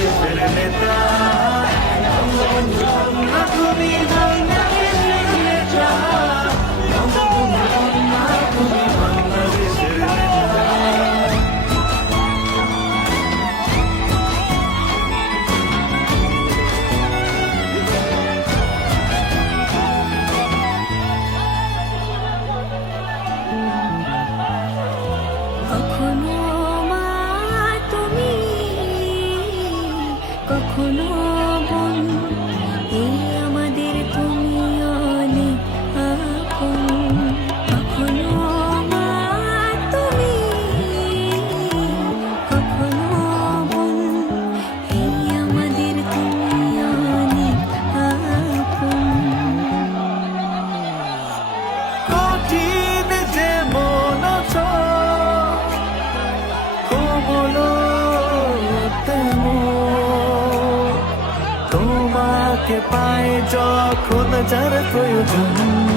কখনো কখনো বোন এই তোমাকে পায় যখন যার প্রয়োজন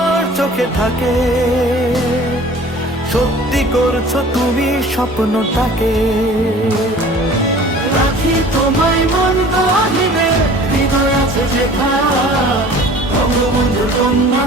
চোখে থাকে। সত্যি করছ তুমি স্বপ্নটাকে। রাখি তোমায় মন হৃদয় আছে কন্যা